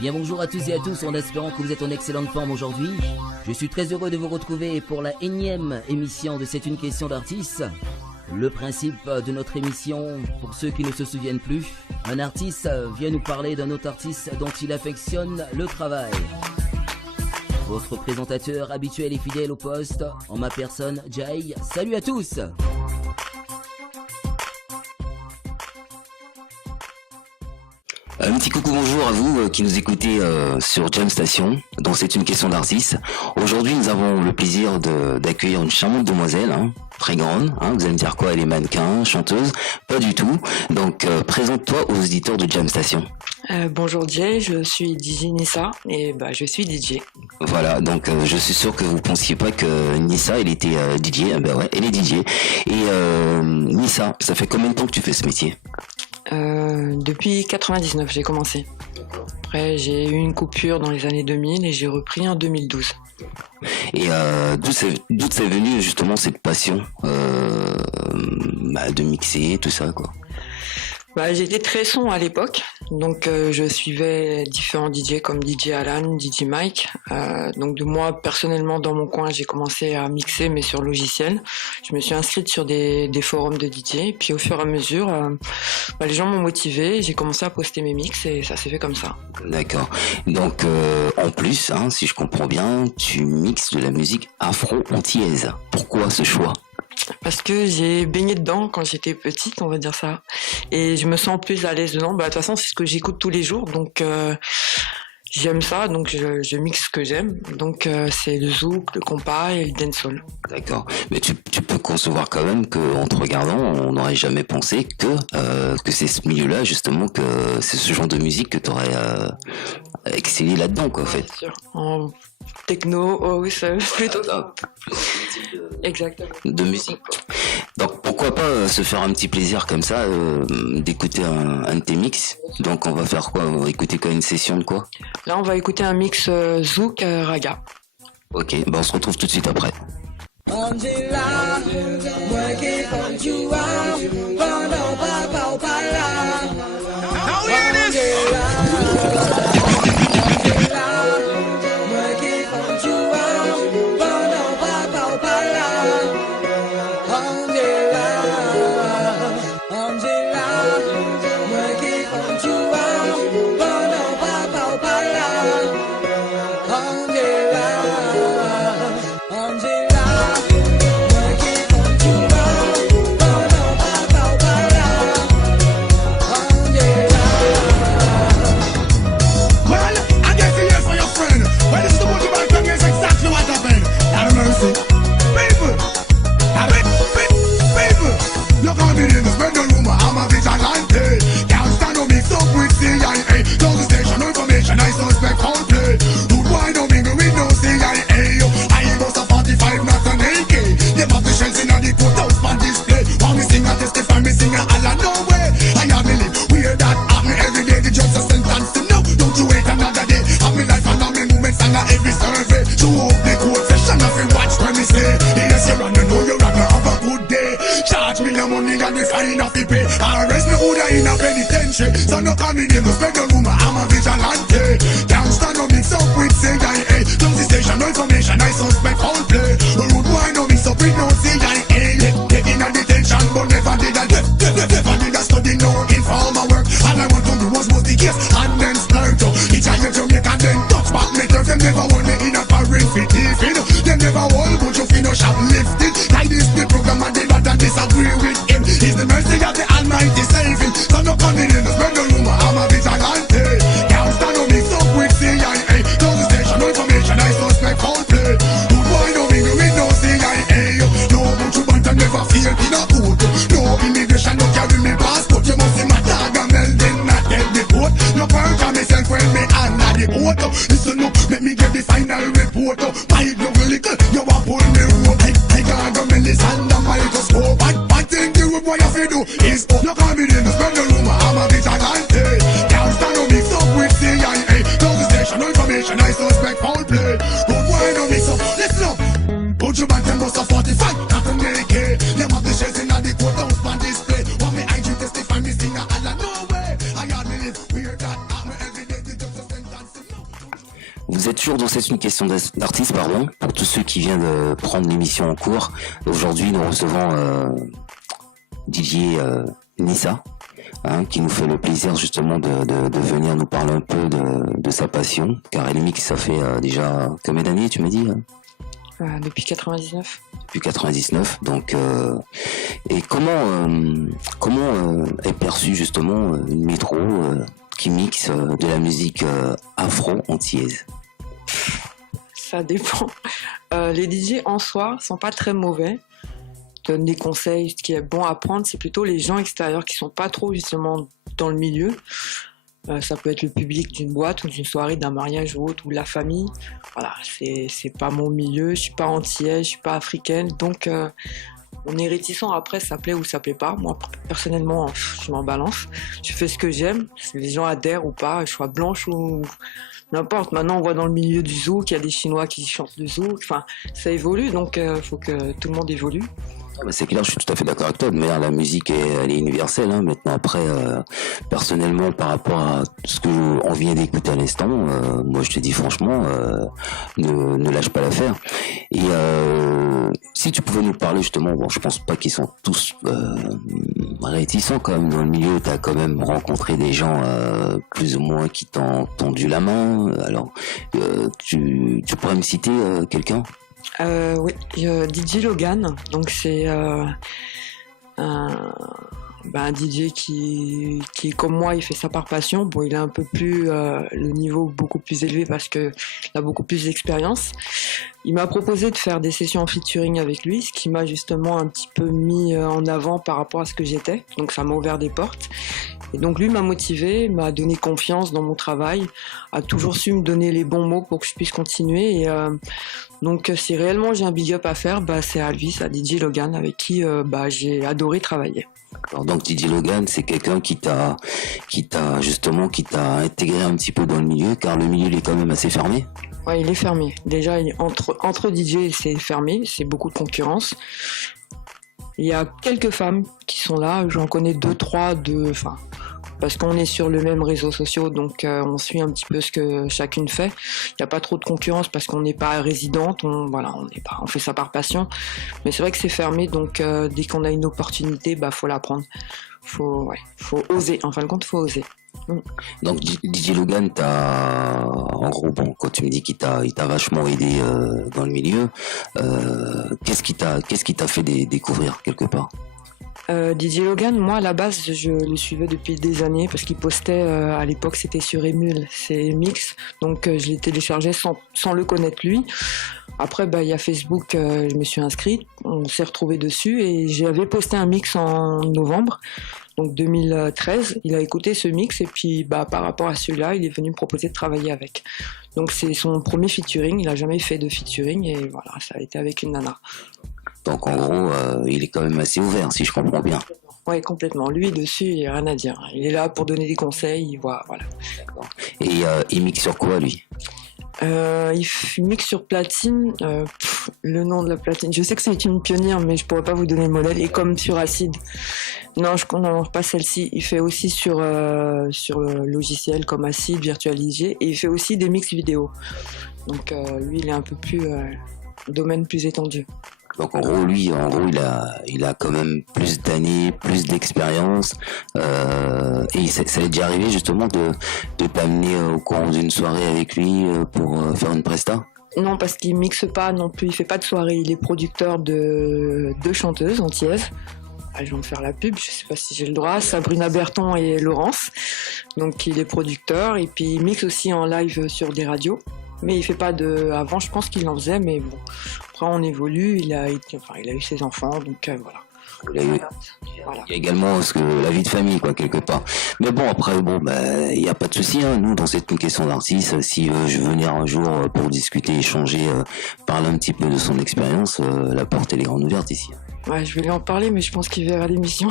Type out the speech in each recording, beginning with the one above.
Bien bonjour à tous et à tous, en espérant que vous êtes en excellente forme aujourd'hui. Je suis très heureux de vous retrouver pour la énième émission de C'est une question d'artiste. Le principe de notre émission, pour ceux qui ne se souviennent plus, un artiste vient nous parler d'un autre artiste dont il affectionne le travail. Votre présentateur habituel et fidèle au poste, en ma personne, Jay. Salut à tous! Un petit coucou bonjour à vous qui nous écoutez sur Jam Station, dont c'est une question d'artiste. Aujourd'hui, nous avons le plaisir d'accueillir une charmante demoiselle, très grande. Vous allez me dire quoi, elle est mannequin, chanteuse? Pas du tout. Donc, présente-toi aux auditeurs de Jam Station. Bonjour Jay, je suis DJ Nissa et je suis DJ. Voilà, donc je suis sûr que vous pensiez pas que Nissa, elle était DJ. Ouais, elle est DJ. Et Nissa, ça fait combien de temps que tu fais ce métier? Depuis 99, j'ai commencé. Après, j'ai eu une coupure dans les années 2000 et j'ai repris en 2012. Et d'où c'est venu justement cette passion de mixer, tout ça, quoi? J'étais très son à l'époque, donc je suivais différents DJ comme DJ Alan, DJ Mike. Donc de moi personnellement dans mon coin, j'ai commencé à mixer mais sur logiciel. Je me suis inscrite sur des forums de DJ, puis au fur et à mesure, les gens m'ont motivé. J'ai commencé à poster mes mix et ça s'est fait comme ça. D'accord. Donc en plus, si je comprends bien, tu mixes de la musique afro-antillaise. Pourquoi ce choix? Parce que j'ai baigné dedans quand j'étais petite, on va dire ça. Et je me sens plus à l'aise dedans. De toute façon, c'est ce que j'écoute tous les jours. Donc, j'aime ça. Donc, je mixe ce que j'aime. Donc, c'est le zouk, le compas et le dancehall. D'accord. Mais tu peux concevoir quand même qu'en te regardant, on n'aurait jamais pensé que c'est ce milieu-là, justement, que c'est ce genre de musique que tu aurais excellé là-dedans, quoi, en fait. Bien sûr. En techno, oui, c'est plutôt ça. Exactement. De musique. Donc pourquoi pas se faire un petit plaisir comme ça, d'écouter un de tes mix. Donc on va faire quoi? On va écouter quoi? Une session de quoi? Là on va écouter un mix zouk raga. Ok, on se retrouve tout de suite après. So no coming in, no spend no rumor, I'm a vigilante. Can't stand no mix up with CIA. Close the station, no information, I suspect foul play. Rude boy no mix up with no CIA. Taking a detention, but never did a never did a study, no informer work. All I want to do was bust the case and then splurge to each eye to make and then touch back me turf. Them never want me in a foreign fit. Them never want but you feel no shoplifting. Like this the program and they not disagree with him. It's the mercy of the Almighty saving. So no coming in, no spend no rumor, I'm a vigilante. Can't stand no mix up with CIA. Close the station, no information, I suspect foul play. Good boy no mingle with no CIA. No but you want to never feel in a court. No immigration, no carry me passport. You must see my tag and meld then not get the court. No perjure myself when me under the boat. Listen up, let me get the final report. My double little, you a pull me rope. I got a menace under microscope. I think the road what you fi do is up. No coming in, no spend no rumor, I'm a vigilante. Can't stand no mix up with CIA. Close the station, no information, I suspect foul play. Good boy no mix up, listen up. Put your back and bust a 45, not a AK. Them have the shells in the courthouse on display. Want me IG testify me sing a Allah, no way. I hardly live weird that I'm every day to just a sentence. Vous êtes toujours dans C'est une question d'artiste, pardon, pour tous ceux qui viennent de prendre l'émission en cours. Aujourd'hui, nous recevons DJ Nissa, qui nous fait le plaisir justement de venir nous parler un peu de sa passion, car elle mixe, ça fait déjà combien d'années, tu m'as dit Depuis 99. Depuis 99, donc et comment est perçue justement une métro qui mixe de la musique afro-antillaise? Ça dépend. Les DJ en soi sont pas très mauvais, donnent des conseils. Ce qui est bon à prendre, c'est plutôt les gens extérieurs qui sont pas trop justement dans le milieu. Ça peut être le public d'une boîte ou d'une soirée, d'un mariage ou autre, ou la famille. Voilà, c'est pas mon milieu, je suis pas antillaise, je suis pas africaine, donc on est réticent après, ça plaît ou ça plaît pas. Moi, personnellement, je m'en balance. Je fais ce que j'aime, si les gens adhèrent ou pas, je sois blanche ou n'importe. Maintenant, on voit dans le milieu du zouk, il y a des Chinois qui chantent le zouk. Enfin, ça évolue, donc faut que tout le monde évolue. C'est clair, je suis tout à fait d'accord avec toi. Mais la musique, elle est universelle. Maintenant, après, personnellement, par rapport à ce que on vient d'écouter à l'instant, moi, je te dis franchement, ne lâche pas l'affaire. Et si tu pouvais nous parler justement, bon, je pense pas qu'ils sont tous réticents quand même dans le milieu. T'as quand même rencontré des gens plus ou moins qui t'ont tendu la main. Alors, tu pourrais me citer quelqu'un? Oui, DJ Logan, donc c'est un DJ qui comme moi, il fait ça par passion. Bon, il a un peu plus le niveau beaucoup plus élevé parce que il a beaucoup plus d'expérience. Il m'a proposé de faire des sessions en featuring avec lui, ce qui m'a justement un petit peu mis en avant par rapport à ce que j'étais. Donc ça m'a ouvert des portes. Et donc lui m'a motivé, m'a donné confiance dans mon travail, a toujours su me donner les bons mots pour que je puisse continuer. Et donc si réellement j'ai un big up à faire, c'est à Alvis, à DJ Logan, avec qui j'ai adoré travailler. Alors donc DJ Logan, c'est quelqu'un qui t'a intégré un petit peu dans le milieu, car le milieu il est quand même assez fermé. Ouais, il est fermé. Déjà entre DJ c'est fermé, c'est beaucoup de concurrence. Il y a quelques femmes qui sont là, j'en connais 2-3 parce qu'on est sur le même réseau social, donc on suit un petit peu ce que chacune fait. Il n'y a pas trop de concurrence parce qu'on n'est pas résidente, on fait ça par passion. Mais c'est vrai que c'est fermé, donc dès qu'on a une opportunité, faut la prendre. Faut oser. En fin de compte, faut oser. Donc DJ Logan, en gros, bon, quand tu me dis qu'il t'a vachement aidé dans le milieu, qu'est-ce qui t'a fait découvrir quelque part? DJ Logan, moi à la base je le suivais depuis des années parce qu'il postait à l'époque c'était sur Emule, c'est Mix, donc je l'ai téléchargé sans le connaître lui. Après il y a Facebook, je me suis inscrite, on s'est retrouvés dessus et j'avais posté un mix en novembre, donc 2013. Il a écouté ce mix et puis par rapport à celui-là il est venu me proposer de travailler avec. Donc c'est son premier featuring, il a jamais fait de featuring et voilà, ça a été avec une nana. Donc en gros, il est quand même assez ouvert, si je comprends bien. Oui, complètement. Lui, dessus, il n'y a rien à dire. Il est là pour donner des conseils, il voit, voilà. Et il mixe sur quoi, lui? Il mixe sur platine. Le nom de la platine, je sais que c'est une pionnière, mais je pourrais pas vous donner le modèle. Et comme sur Acid. Non, je ne pas celle-ci. Il fait aussi sur le logiciel comme Acid, Virtual DJ, et il fait aussi des mix vidéo. Donc lui, il est un peu plus domaine plus étendu. Donc en gros, lui, il a quand même plus d'années, plus d'expérience. Et ça est déjà arrivé justement de t'amener au courant d'une soirée avec lui pour faire une presta? Non, parce qu'il mixe pas non plus, il fait pas de soirée. Il est producteur de 2 chanteuses antillaises. Je vais me faire la pub, je sais pas si j'ai le droit, Sabrina Berton et Laurence. Donc il est producteur et puis il mixe aussi en live sur des radios. Mais il fait pas de... Avant, je pense qu'il en faisait, mais bon. Après, on évolue, il a eu ses enfants, donc voilà. Il y a également la vie de famille, quoi, quelque part. Mais bon, après, il n'y a pas de souci, hein. Nous, dans cette question d'artiste, si je veux venir un jour pour discuter, échanger, parler un petit peu de son expérience, la porte, elle est grande ouverte ici. Ouais, je vais lui en parler, mais je pense qu'il verra l'émission.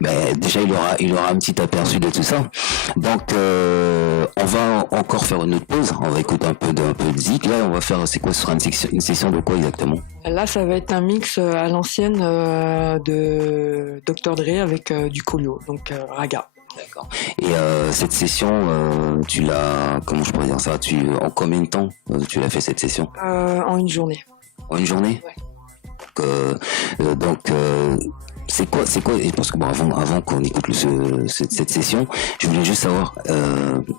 Déjà, il aura un petit aperçu de tout ça. Donc, on va encore faire une autre pause. On va écouter un peu de zik. Là, on va faire, c'est quoi, ce sera une session de quoi exactement? Là, ça va être un mix à l'ancienne de Dr. Dre avec du Colio, donc Raga. D'accord. Et cette session, tu l'as, comment je pourrais dire ça, en combien de temps tu l'as fait cette session? En une journée. En une journée? Ouais. Donc, c'est quoi, parce que bon, avant qu'on écoute cette session, je voulais juste savoir,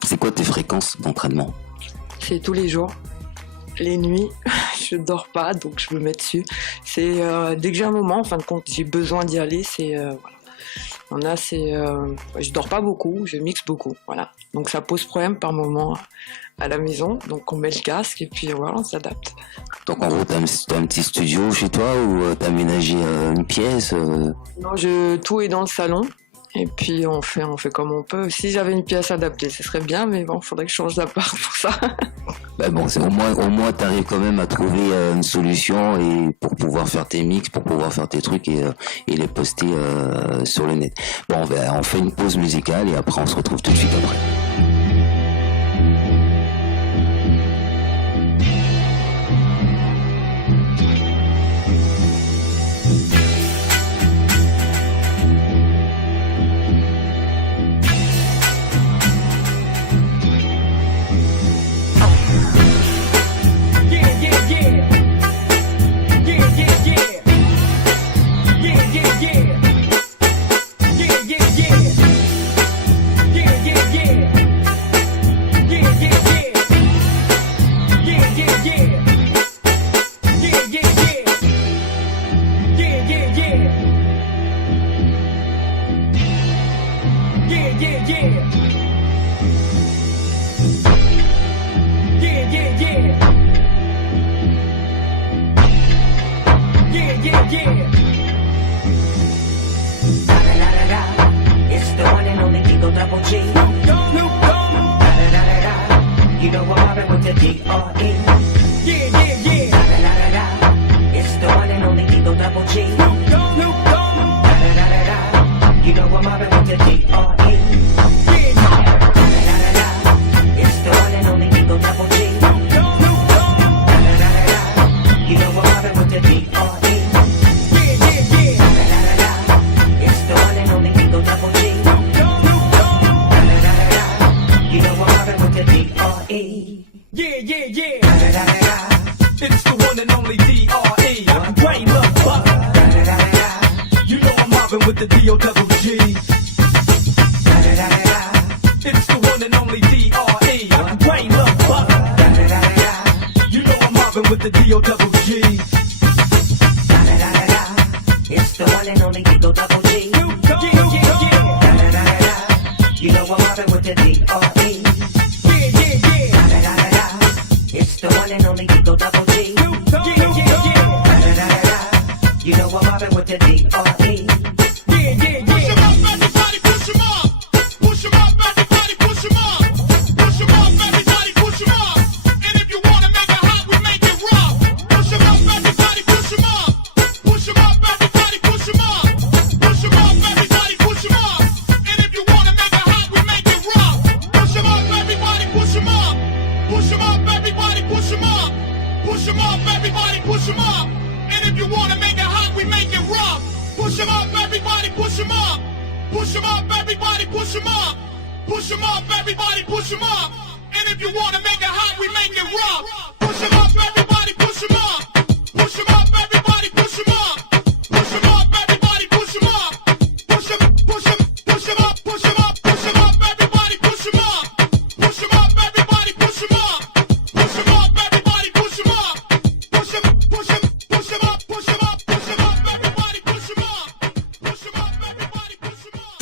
c'est quoi tes fréquences d'entraînement? C'est tous les jours. Les nuits, je dors pas, donc je me mets dessus. C'est dès que j'ai un moment, en fin de compte, j'ai besoin d'y aller. Voilà. Je dors pas beaucoup, je mixe beaucoup, voilà. Donc ça pose problème par moment à la maison. Donc on met le casque et puis voilà, on s'adapte. Donc en gros, t'as un petit studio chez toi ou t'as aménagé une pièce Non, tout est dans le salon. Et puis on fait comme on peut. Si j'avais une pièce adaptée, ce serait bien, mais bon, faudrait que je change d'appart pour ça. Bah bon, c'est au moins t'arrives quand même à trouver une solution et pour pouvoir faire tes mix, pour pouvoir faire tes trucs et les poster sur le net. Bon, on fait une pause musicale et après on se retrouve tout de suite après.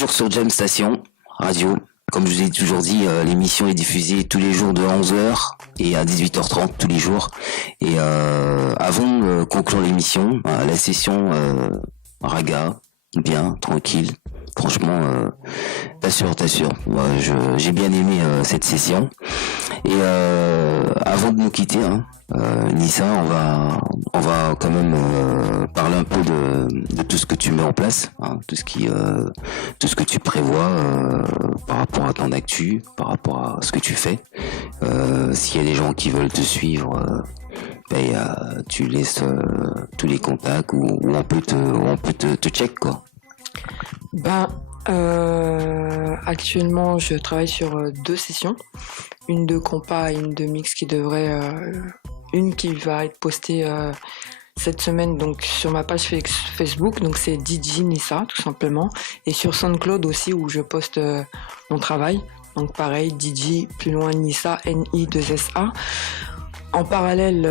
Sur Jam Station Radio. Comme je vous ai toujours dit, l'émission est diffusée tous les jours de 11h et à 18h30 tous les jours. Et avant de conclure l'émission, la session raga, bien, tranquille. Franchement, t'assures. J'ai bien aimé cette session. Et avant de nous quitter, Nissa, on va quand même parler un peu de tout ce que tu mets en place, tout ce que tu prévois par rapport à ton actu, par rapport à ce que tu fais. S'il y a des gens qui veulent te suivre, tu laisses tous les contacts où on peut te check quoi. Ben, Actuellement, je travaille sur 2 sessions, une de compas et une de mix une qui va être postée cette semaine donc sur ma page Facebook, donc c'est DJ Nissa tout simplement, et sur SoundCloud aussi où je poste mon travail, donc pareil DJ plus loin Nissa Ni2SA. En parallèle,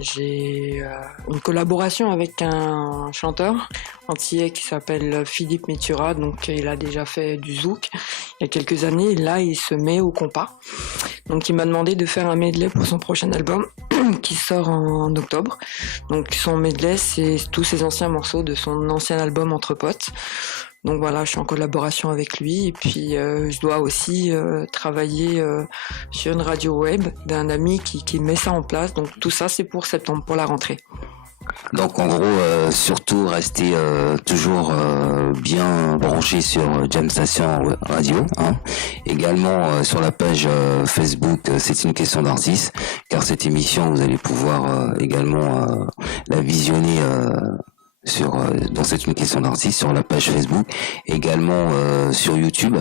j'ai une collaboration avec un chanteur antillais qui s'appelle Philippe Mitura. Donc, il a déjà fait du zouk il y a quelques années. Et là, il se met au compas. Donc, il m'a demandé de faire un medley pour son prochain album qui sort en octobre. Donc, son medley, c'est tous ses anciens morceaux de son ancien album Entre Potes. Donc voilà, je suis en collaboration avec lui et puis je dois aussi travailler sur une radio web d'un ami qui met ça en place. Donc tout ça, c'est pour septembre, pour la rentrée. Donc en gros, surtout rester toujours bien branché sur Jam Station Radio, hein. Également sur la page Facebook, c'est une question d'artiste, car cette émission, vous allez pouvoir également la visionner dans C'est une question d'artiste sur la page Facebook, également sur YouTube.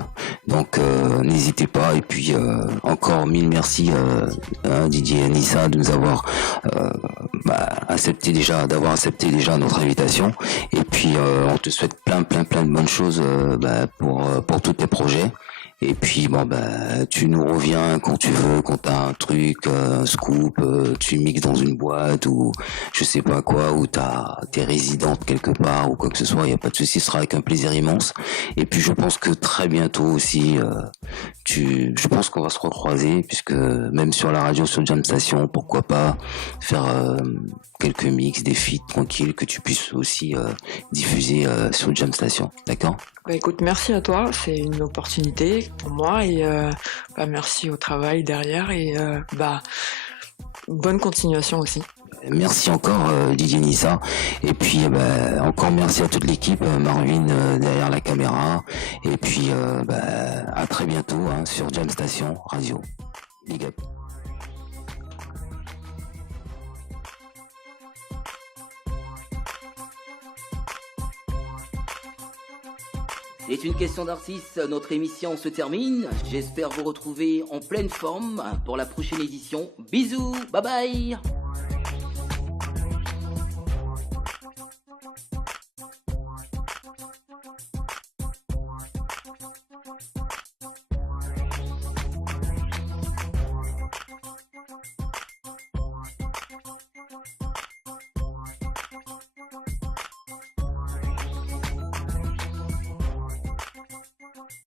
Donc n'hésitez pas, et puis encore mille merci DJ Nissa de nous avoir accepté déjà notre invitation, et puis on te souhaite plein de bonnes choses pour tous tes projets. Et puis tu nous reviens quand tu veux, quand t'as un truc, un scoop, tu mixes dans une boîte ou je sais pas quoi, ou t'es résidente quelque part ou quoi que ce soit, il y a pas de souci, ce sera avec un plaisir immense. Et puis je pense que très bientôt aussi, je pense qu'on va se recroiser, puisque même sur la radio, sur Jam Station, pourquoi pas faire quelques mix, des feats tranquilles que tu puisses aussi diffuser sur Jam Station, d'accord? Écoute, merci à toi, c'est une opportunité pour moi et merci au travail derrière et bonne continuation aussi. Merci encore DJ Nissa, et puis encore merci à toute l'équipe, Marvin derrière la caméra, et puis à très bientôt sur Jam Station Radio. Big up. C'est une question d'artiste, notre émission se termine. J'espère vous retrouver en pleine forme pour la prochaine édition. Bisous, bye bye.